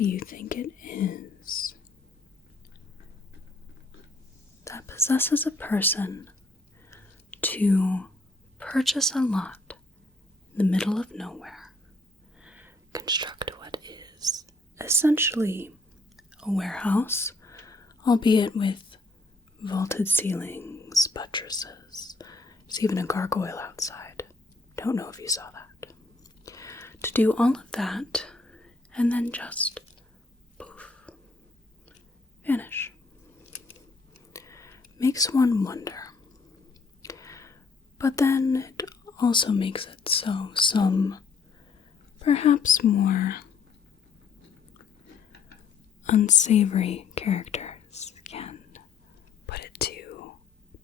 do you think it is that possesses a person to purchase a lot in the middle of nowhere, construct what is essentially a warehouse, albeit with vaulted ceilings, buttresses. There's even a gargoyle outside. Don't know if you saw that. To do all of that, and then just poof, vanish. Makes one wonder. But then it also makes it so some perhaps more unsavory characters can put it to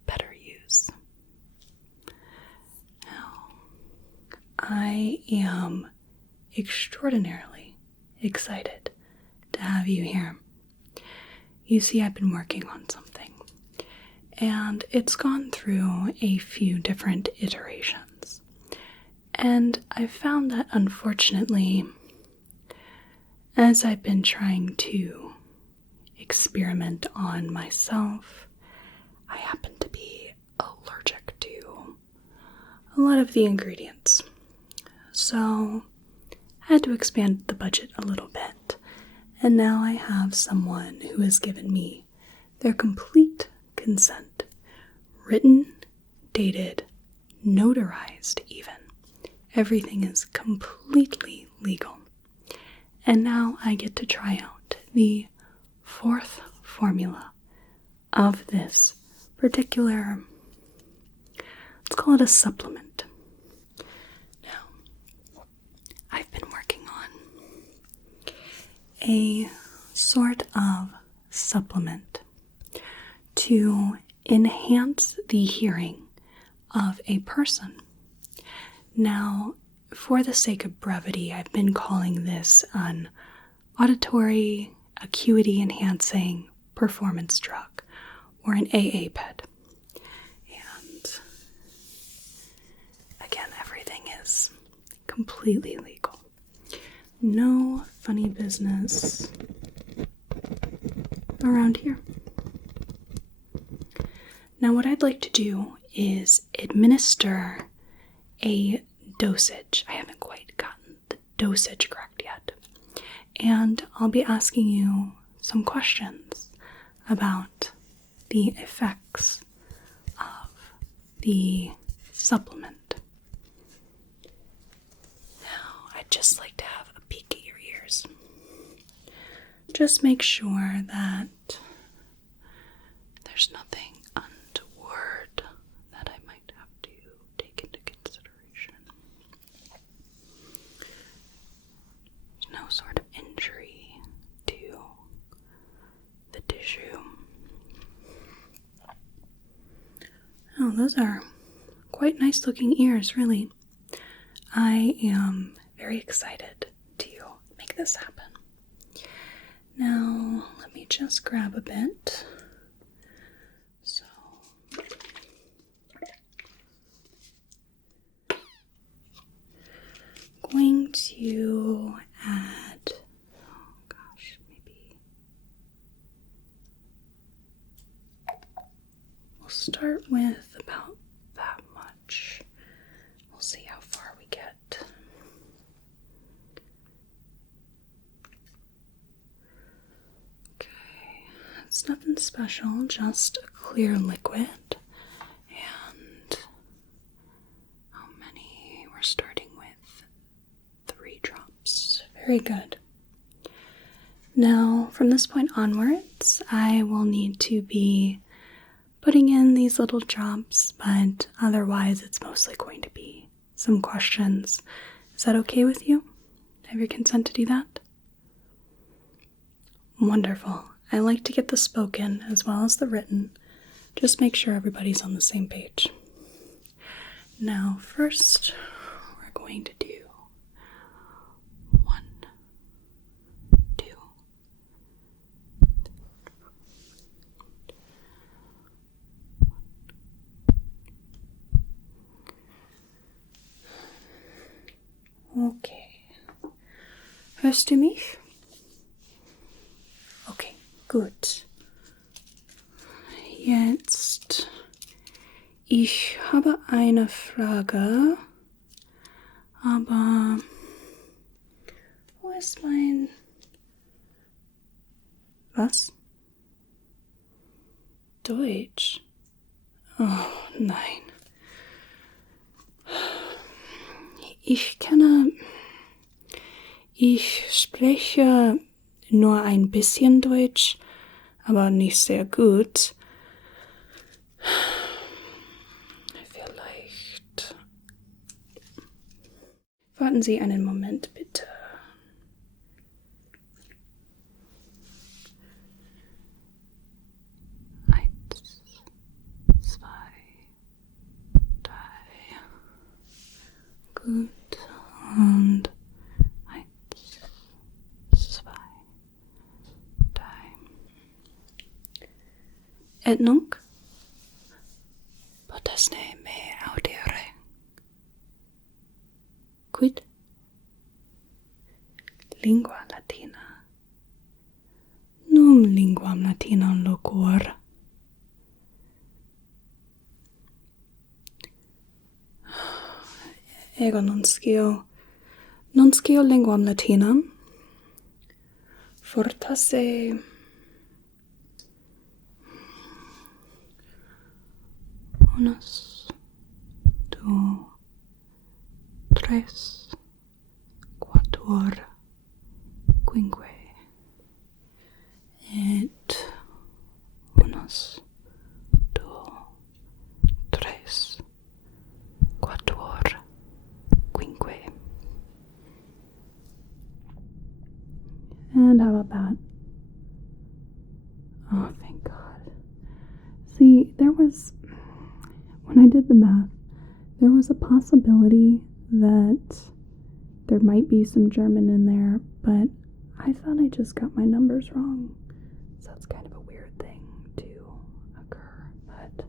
better use. Now, I am extraordinarily excited to have you here. You see, I've been working on something, and it's gone through a few different iterations. And I've found that, unfortunately, as I've been trying to experiment on myself, I happen to be allergic to a lot of the ingredients. So I had to expand the budget a little bit, and now I have someone who has given me their complete consent, written, dated, notarized even. Everything is completely legal. And now I get to try out the fourth formula of this particular, let's call it a supplement. Now, I've been working on a sort of supplement to enhance the hearing of a person. Now, for the sake of brevity, I've been calling this an auditory acuity enhancing performance drug, or an AAPED. And again, everything is completely legal. No funny business around here. Now, what I'd like to do is administer a dosage. I haven't quite gotten the dosage correct yet. And I'll be asking you some questions about the effects of the supplement. Now, I'd just like to have a peek at your ears. Just make sure that there's nothing untoward that I might have to take into consideration. There's no sort of injury to the tissue. Oh, those are quite nice looking ears, really. I am very excited to make this happen. Now, let me just grab a bit. So, going to add, maybe we'll start with about that much. We'll see how far we get. It's nothing special, just a clear liquid. And how many? We're starting with 3 drops. Very good. Now, from this point onwards, I will need to be putting in these little drops, but otherwise it's mostly going to be some questions. Is that okay with you? Have your consent to do that? Wonderful. I like to get the spoken as well as the written. Just make sure everybody's on the same page. Now, first, we're going to do 1, 2, 3. Okay. Hörst du mich? Gut. Jetzt, ich habe eine Frage, aber wo ist mein... Was? Deutsch? Oh nein. Ich spreche nur ein bisschen Deutsch, aber nicht sehr gut. Vielleicht. Warten Sie einen Moment, bitte. Eins, zwei, drei. Gut. Und eins, zwei, drei. Ednung? Potasne me audere. Quid? Lingua latina. Num linguam latinam loquor. Ego non scio linguam latinam. Fortasse unos, du, tres, quattuor, quinque, et unos, du, tres, quattuor, quinque. And how about that? Oh, thank God. See, when I did the math, there was a possibility that there might be some German in there, but I thought I just got my numbers wrong. So it's kind of a weird thing to occur, but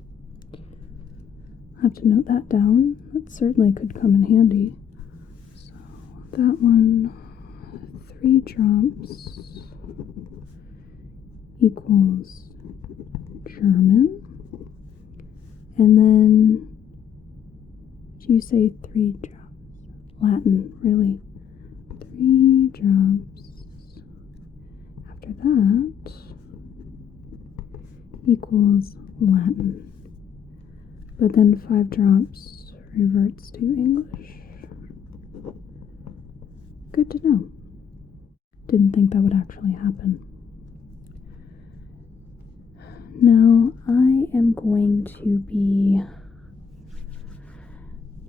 I have to note that down. That certainly could come in handy. So that one, 3 drops equals German. And then, did you say 3 drops? Latin, really. 3 drops. After that, equals Latin. But then 5 drops reverts to English. Good to know. Didn't think that would actually happen. Now, I am going to be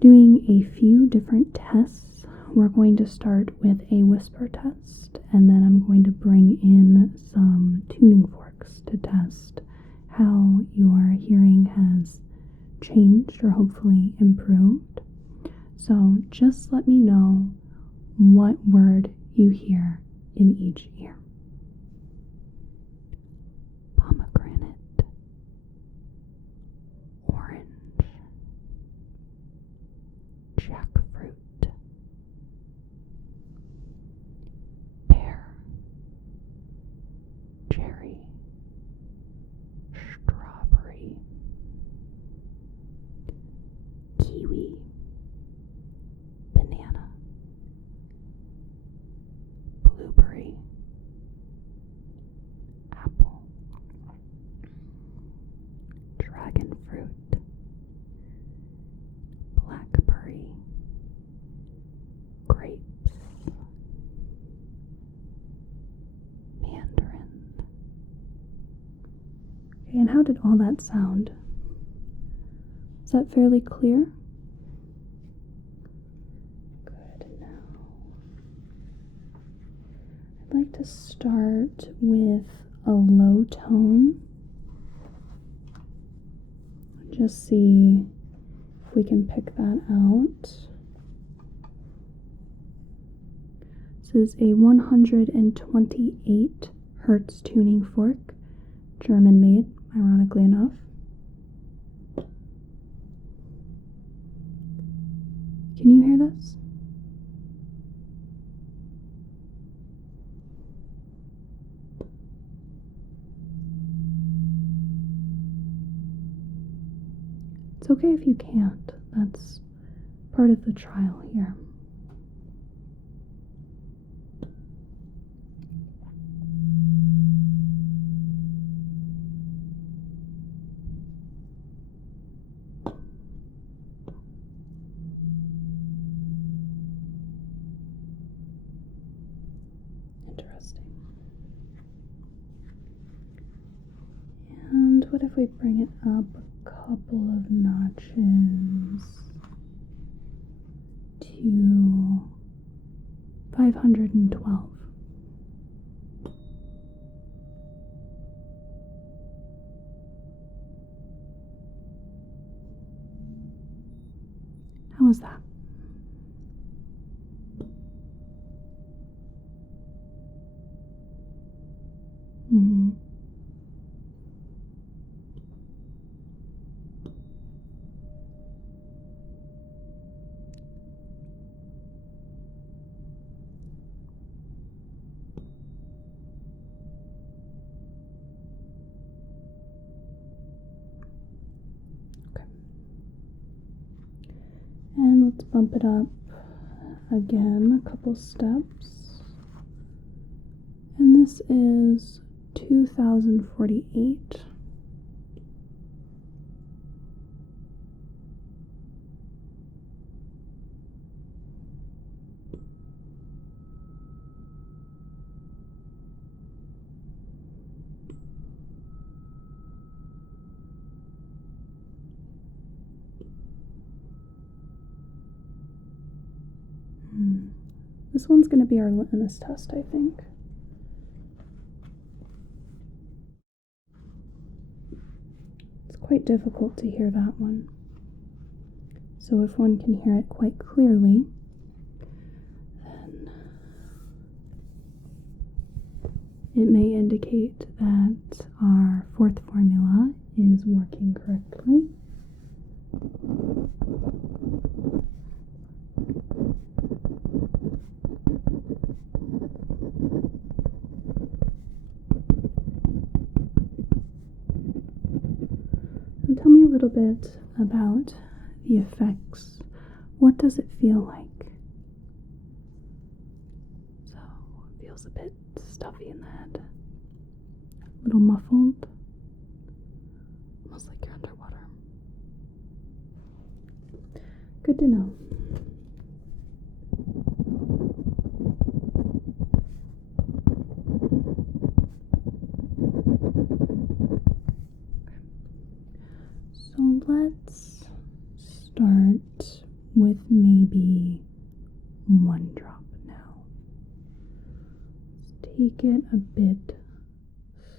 doing a few different tests. We're going to start with a whisper test, and then I'm going to bring in some tuning forks to test how your hearing has changed or hopefully improved. So just let me know what word you hear in each ear. Pomegranate, orange, jackfruit, pear, cherry, strawberry, kiwi, banana, blueberry, apple, dragon fruit, blackberry, grapes, mandarin. Okay, and how did all that sound? Is that fairly clear? Good. Now, I'd like to start with a low tone. Just see if we can pick that out. This is a 128 hertz tuning fork, German made, ironically enough. Can you hear this? It's okay if you can't. That's part of the trial here. Interesting. And what if we bring it up a couple of notches to 512? How was that? Mm-hmm. And let's bump it up again a couple steps. And this is 2048. This one's going to be our litmus test, I think. It's quite difficult to hear that one. So if one can hear it quite clearly, then it may indicate that our fourth formula is working correctly. Tell me a little bit about the effects. What does it feel like? So, it feels a bit stuffy in the head. A little muffled. Almost like you're underwater. Good to know. So let's start with maybe one drop now. Let's take it a bit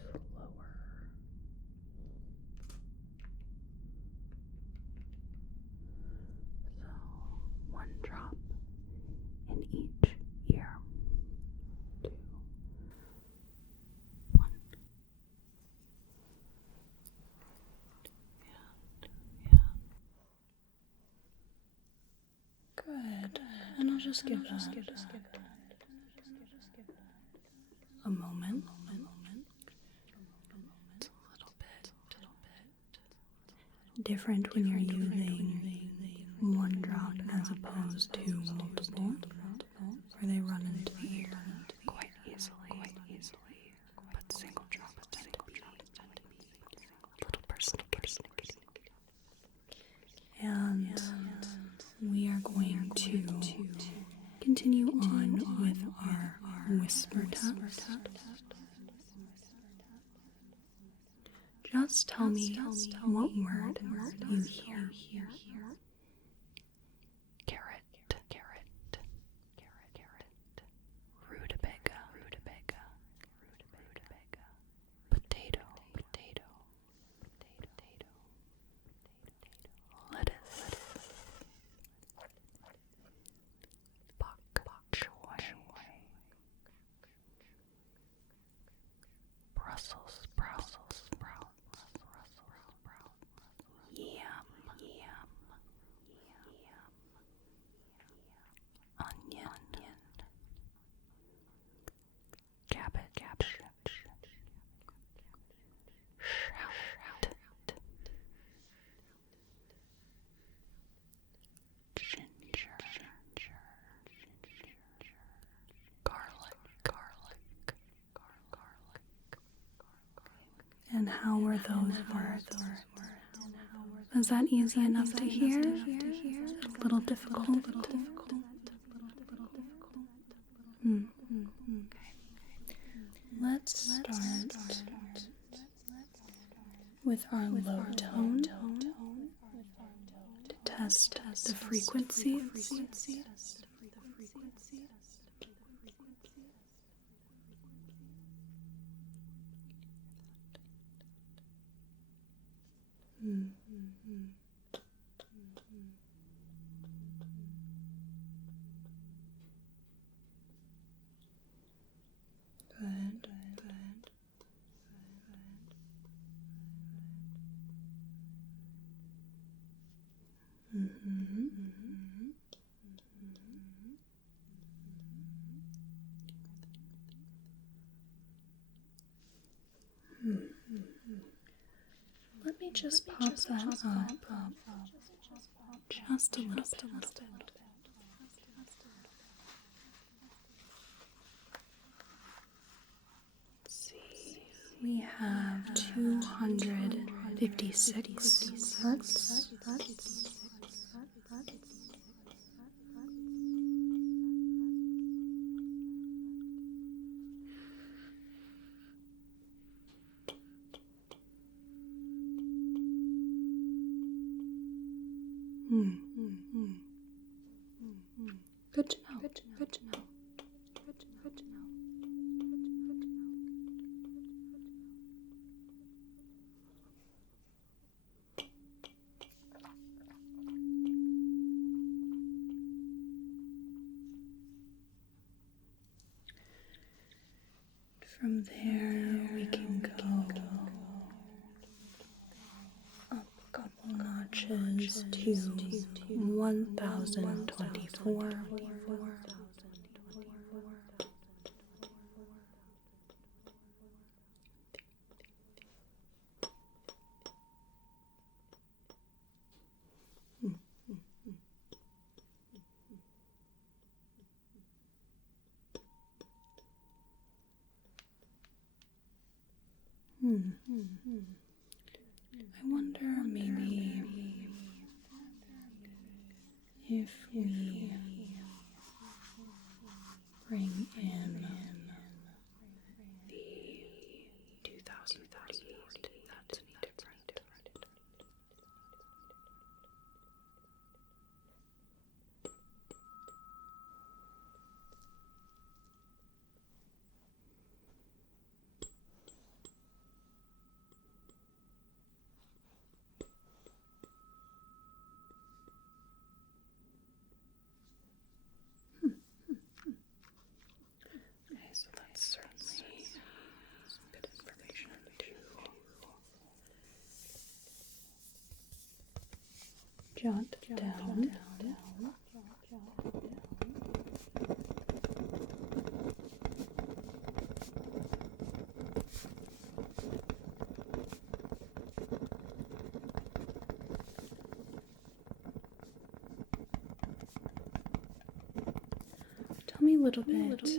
slower. So one drop in each ear. 2, 1. Good. And I'll just give that a moment. It's a little bit different when you're using one drop as opposed to multiple, where they run into the ear quite easily. But single drops tend to be a little personal. And we are going to continue on with our whisper test. Just tell me what word you hear. Carrot. Rutabaga. Potato. Lettuce. Bok choy. Brussels sprouts. Yam. Onion. Cabbage. Shallot. And how were those words? Was that easy enough to hear? A little difficult? Okay. Let's start with our low tone to test the frequency. Good. Let me just pop that up just a little bit. Let's see. We have 256 hertz. Good to know. Good to know. From there, we can go up a couple notches to 1024. I wonder maybe if we bring in the 2048, that's any different. So that's certainly some good information to jot down. Tell me a little bit about the effect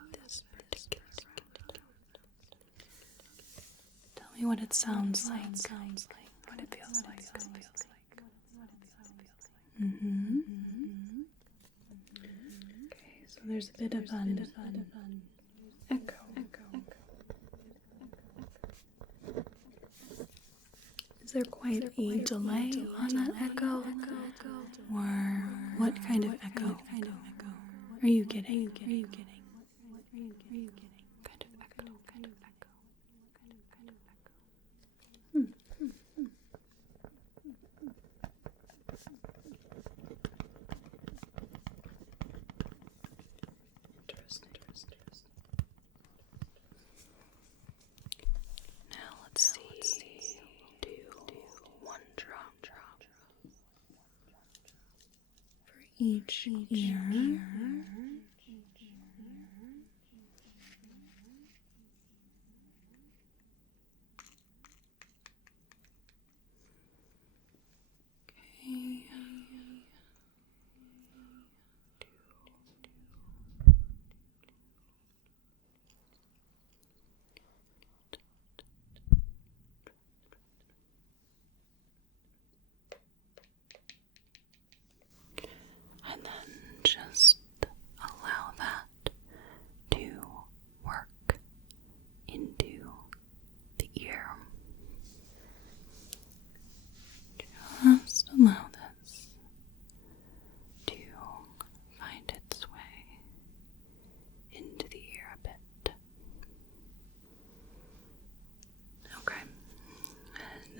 of this particular sound. Tell me what it sounds like, what it feels like. Okay, so there's a bit of an echo. Is there quite a delay on that echo? Or what kind of echo are you getting? Kind of echo. Interesting. Now let's see. Do one drop for each ear.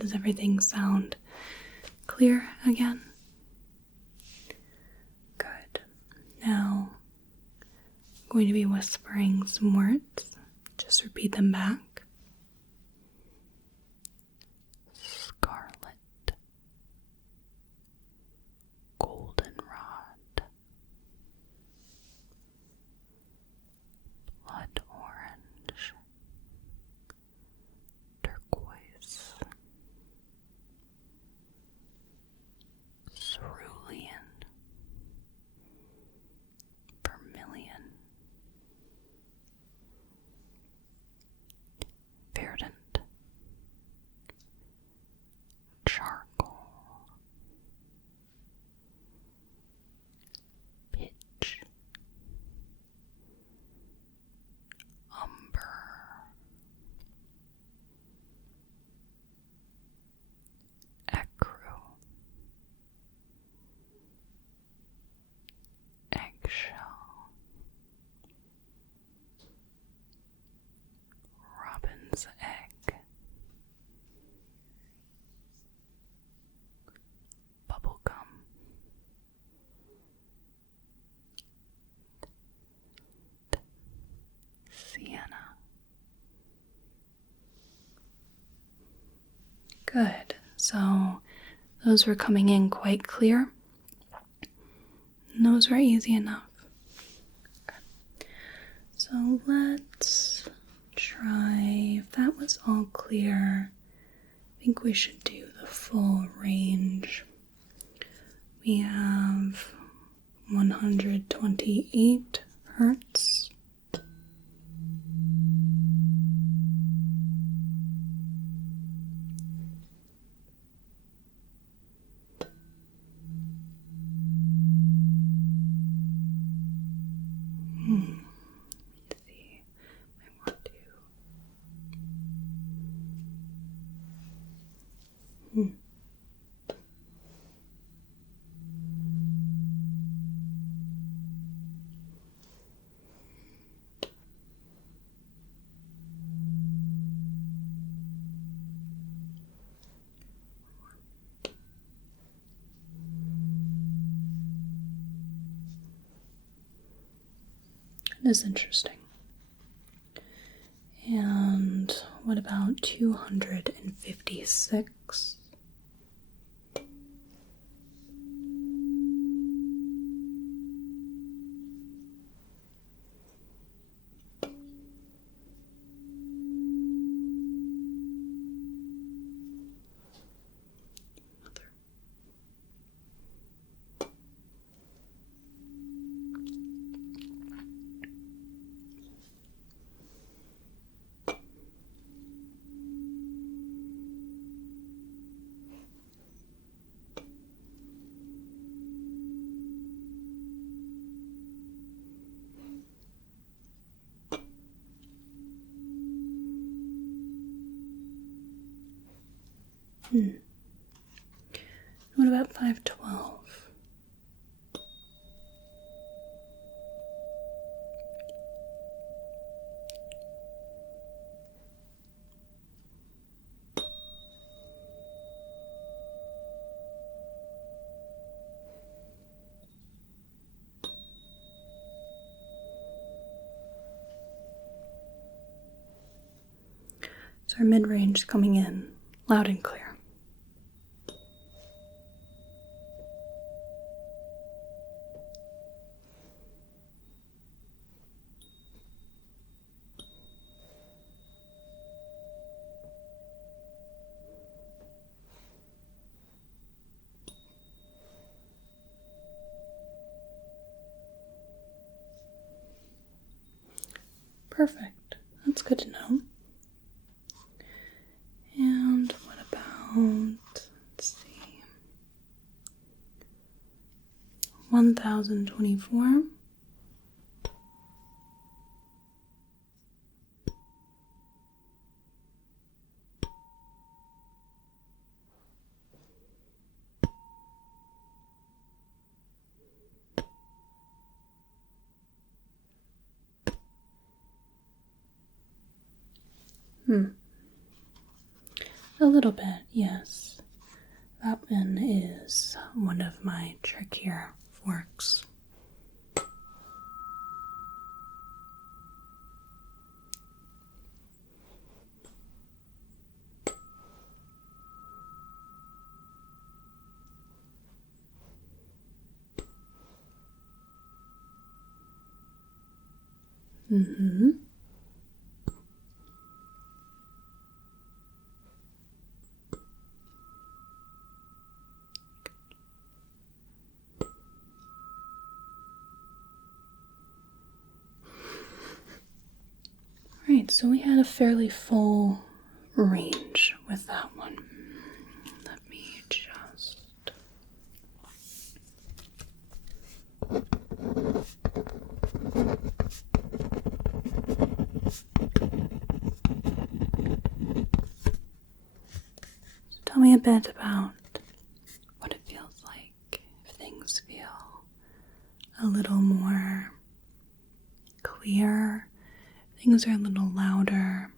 Does everything sound clear again? Good. Now, I'm going to be whispering some words. Just repeat them back. Scarlet. Goldenrod. Blood orange. Turquoise. Cerulean. Vermilion. Verdant. Charcoal. Pitch. Umber. Ecru. Eggshell. Robin's egg. Bubblegum. Sienna. Good. So those were coming in quite clear. And those were easy enough. Okay. So let's try, if that was all clear, I think we should do the full range. We have 128 hertz. Let's see. I want to. That is interesting. And what about 256? What about 512? So our mid-range coming in loud and clear. Perfect. That's good to know. And what about, let's see, 1024? A little bit, yes. That one is one of my trickier forks. Mm-hmm. Right, so we had a fairly full range with that one. Let me just... Tell me a bit about what it feels like, if things feel a little more clear, things are a little louder.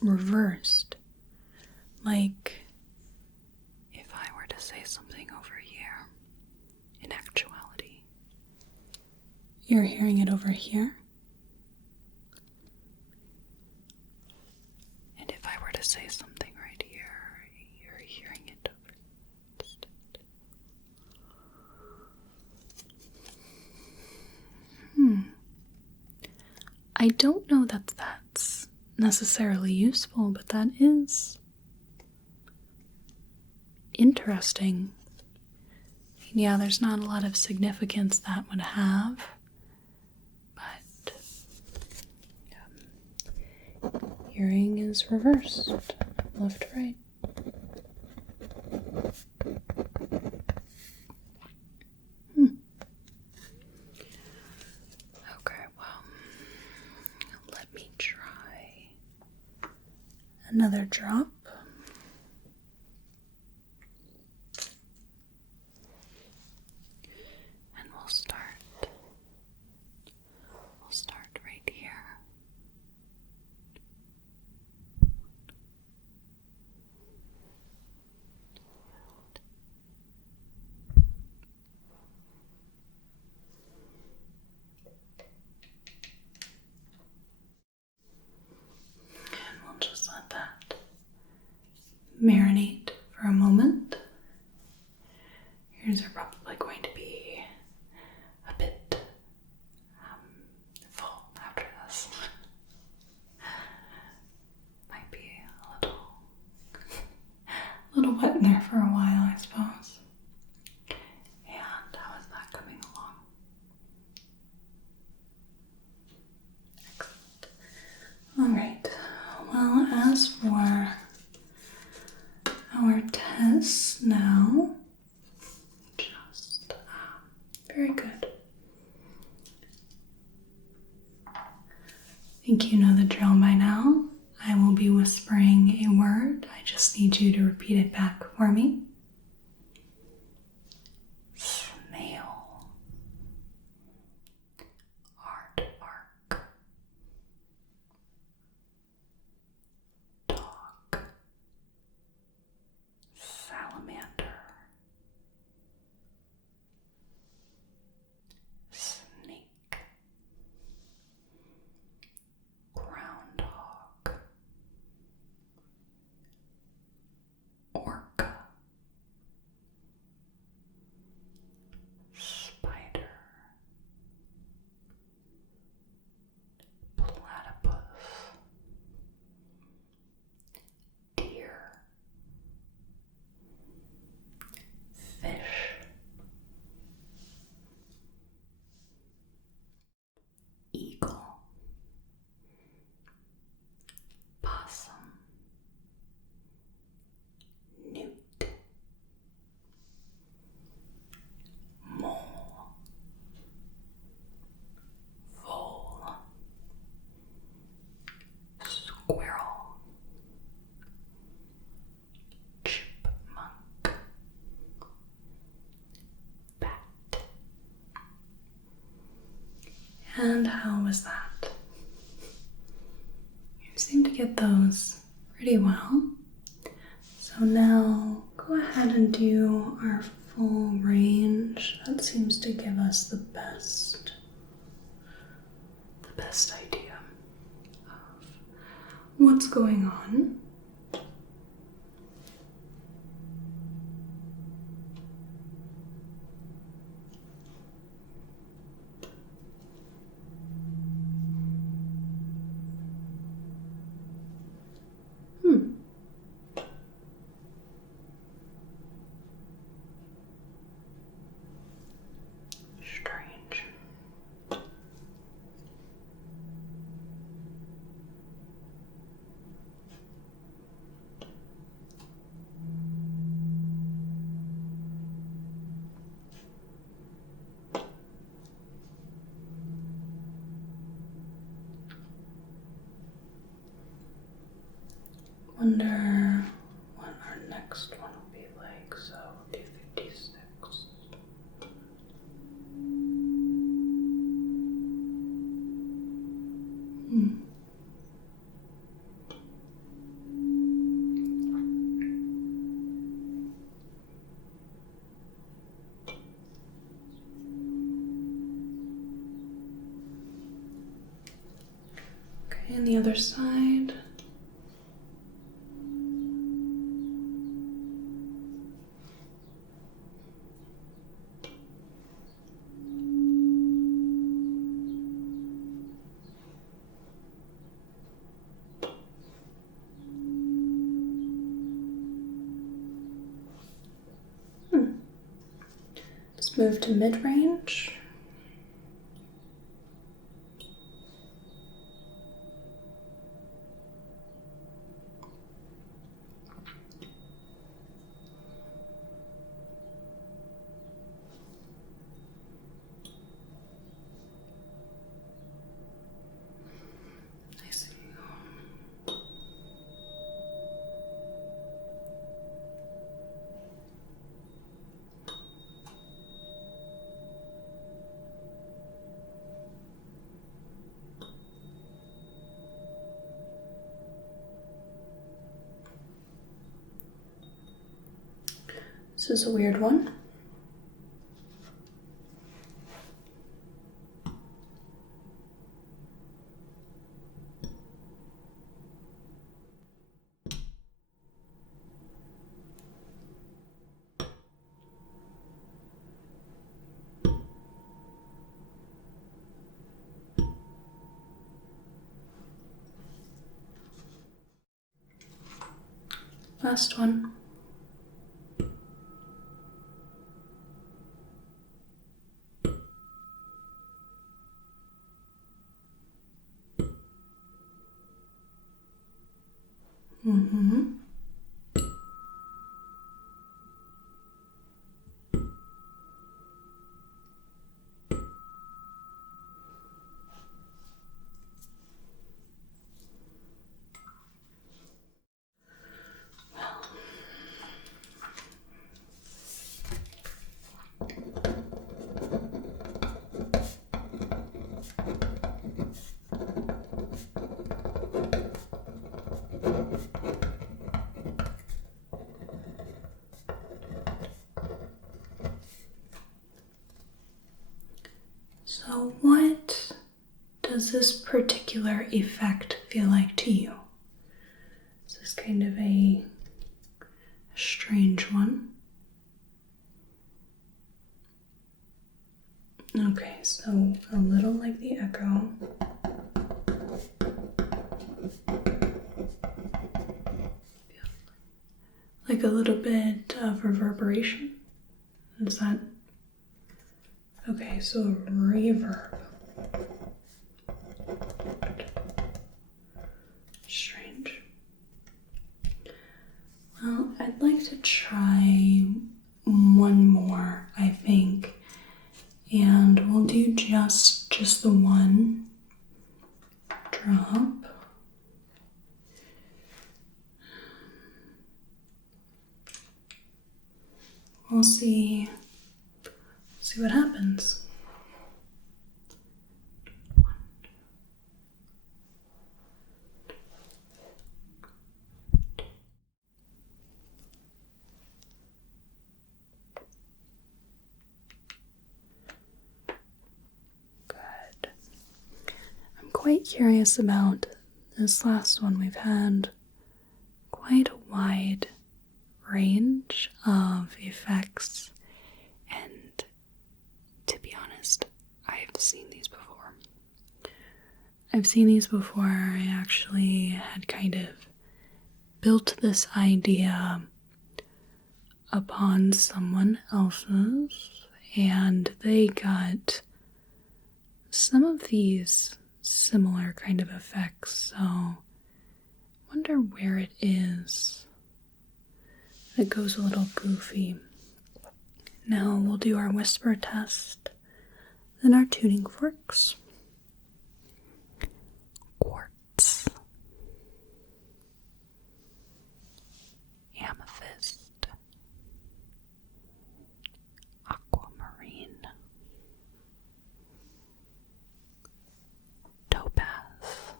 Reversed, like if I were to say something over here, in actuality, you're hearing it over here. And if I were to say something right here, you're hearing it over distant. I don't know that that's necessarily useful, but that is interesting. Yeah, there's not a lot of significance that would have, but hearing is reversed, left to right. Okay, well, let me try another drop. And we'll start right here. And we'll just let that marinate for a moment. Ears are probably going to be a bit full after this. Might be a little wet in there for a while, I suppose. And how is that coming along? Excellent. Alright, well, as for our tests now, just very good. I think you know the drill by now. I will be whispering a word. I just need you to repeat it back for me. Snail. Aardvark. Dog. Salamander. Snake. Groundhog. Orca. Spider. Platypus. Deer. Fish. Eagle. Possum. Newt. And how was that? You seem to get those pretty well. So now go ahead and do our full range. That seems to give us the best idea of what's going on. Strange. Wonder what our next one will be like. So we'll do 56. Okay, and the other side. Let's move to mid-range. I see. This is a weird one. Last one. So what does this particular effect feel like to you? Is this kind of a strange one? Okay, so a little like the echo. Like a little bit of reverberation. Is that? Okay, so reverb. Strange. Well, I'd like to try one more, I think. And we'll do just the one drop. We'll see what happens. quite curious about this last one. We've had quite a wide range of effects, and to be honest, I've seen these before. I actually had kind of built this idea upon someone else's, and they got some of these similar kind of effects, so wonder where it is. It goes a little goofy. Now we'll do our whisper test, then our tuning forks. Quartz, amethyst, aquamarine, topaz,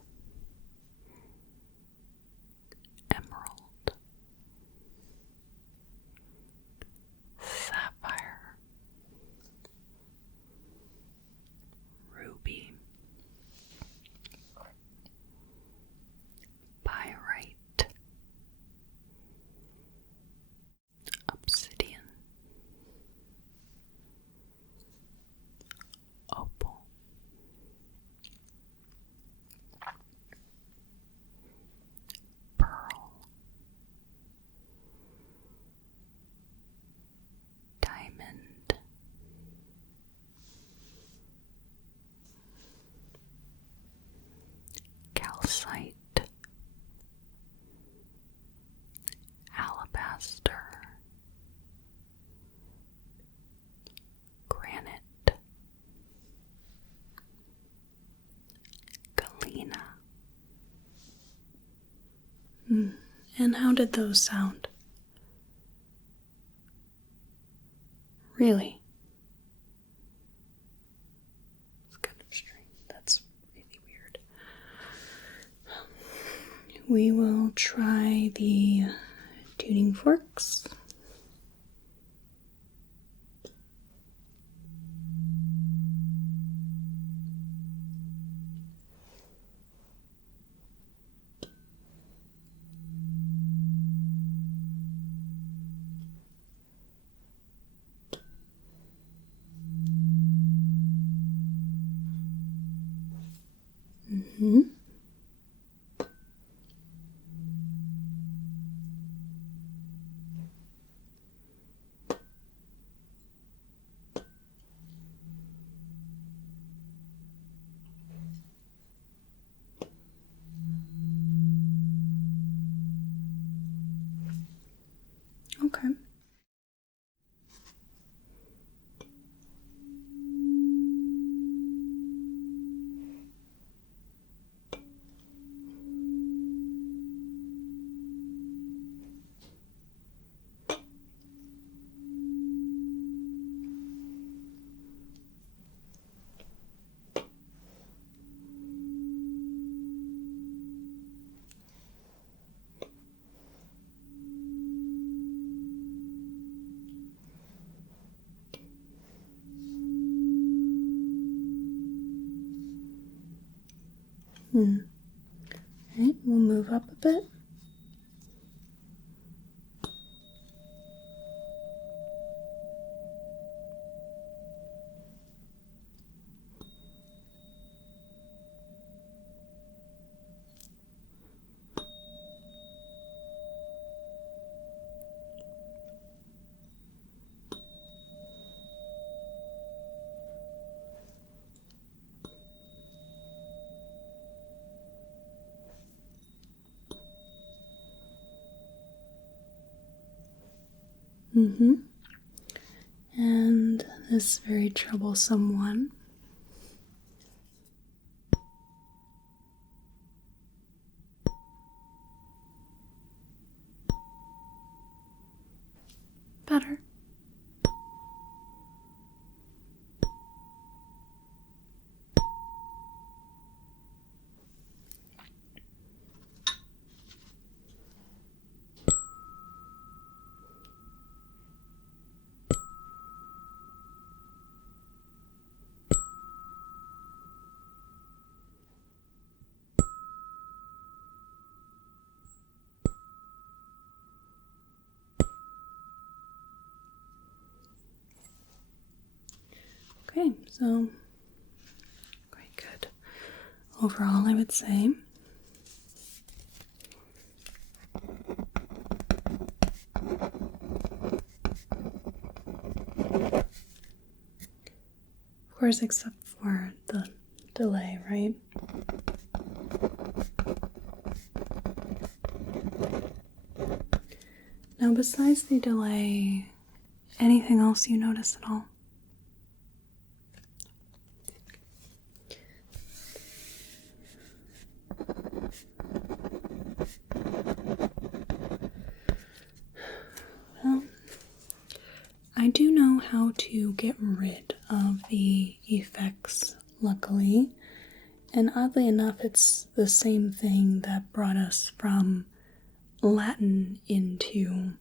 emerald, sapphire, ruby, pyrite, obsidian, opal, pearl, diamond, calcite, alabaster, granite, galena. And how did those sound? Really? It's kind of strange. That's really weird. We will try the tuning forks. Okay. Alright, we'll move up a bit. And this very troublesome one. Better. So, quite good. Overall, I would say. Of course, except for the delay, right? Now, besides the delay, anything else you notice at all? Well, I do know how to get rid of the effects, luckily. And oddly enough, it's the same thing that brought us from Latin into,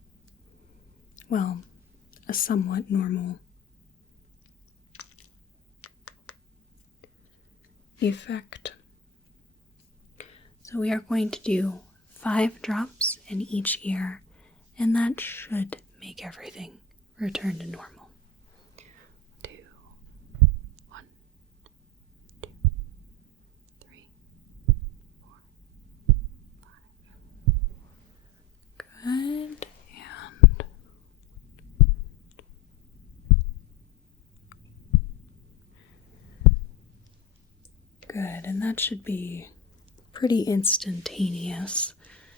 well, a somewhat normal effect. So we are going to do 5 drops in each ear, and that should make everything return to normal. 2, 1, 2, 3, 4, 5. Good. And good. And that should be pretty instantaneous,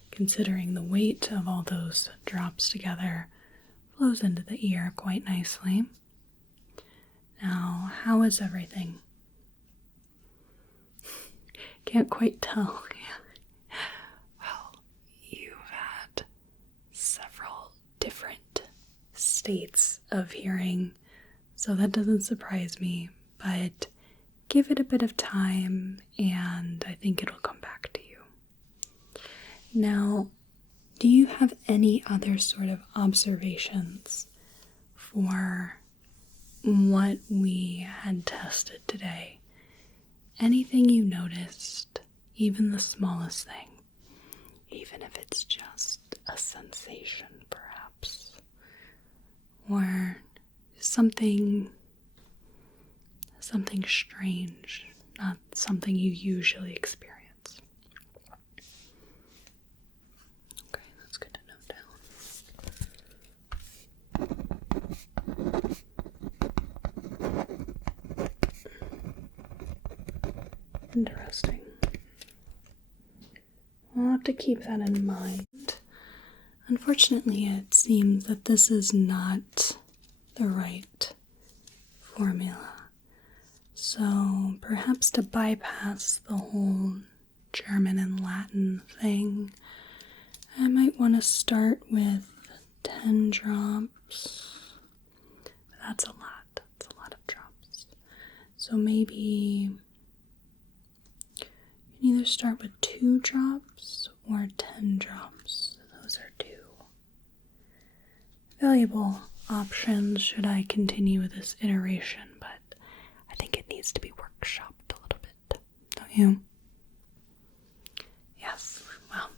considering the weight of all those drops together flows into the ear quite nicely. Now, how is everything? Can't quite tell. Well, you've had several different states of hearing, so that doesn't surprise me, but give it a bit of time and I think it'll come back to you. Now, do you have any other sort of observations for what we had tested today? Anything you noticed, even the smallest thing, even if it's just a sensation perhaps, or something strange, not something you usually experience. Okay, that's good to note down. Interesting. I'll have to keep that in mind. Unfortunately, it seems that this is not the right formula. So perhaps to bypass the whole German and Latin thing, I might want to start with 10 drops. That's a lot. That's a lot of drops. So maybe you can either start with 2 drops or 10 drops. Those are 2 valuable options should I continue with this iteration, but I think it needs to be workshopped a little bit, don't you? Yes, well,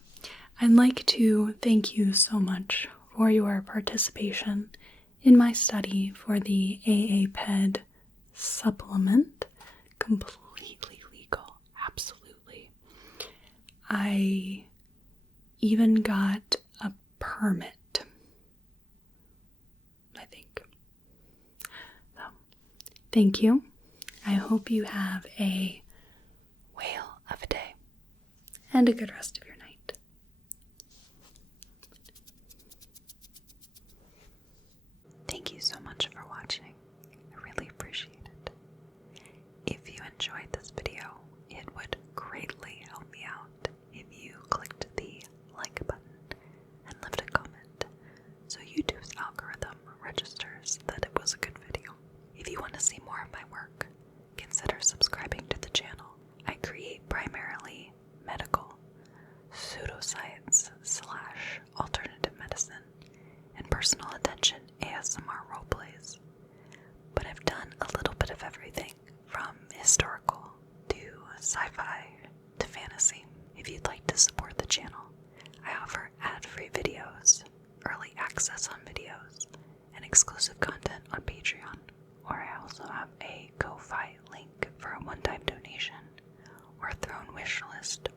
I'd like to thank you so much for your participation in my study for the AAPED supplement. Completely legal, absolutely. I even got a permit, I think. So, thank you. I hope you have a whale of a day and a good rest of your night. Thank you so much for watching. I really appreciate it. If you enjoyed this video, it would greatly help me out if you clicked the like button and left a comment so YouTube's algorithm registers that it was a good video. If you want to see more of my work, consider subscribing to the channel. I create primarily medical, pseudoscience / alternative medicine, and personal attention ASMR roleplays. But I've done a little bit of everything from historical to sci-fi to fantasy. If you'd like to support the channel, I offer ad-free videos, early access on videos, and exclusive content on Patreon, or I also also have a Ko-Fi link for a one-time donation or Throne wish list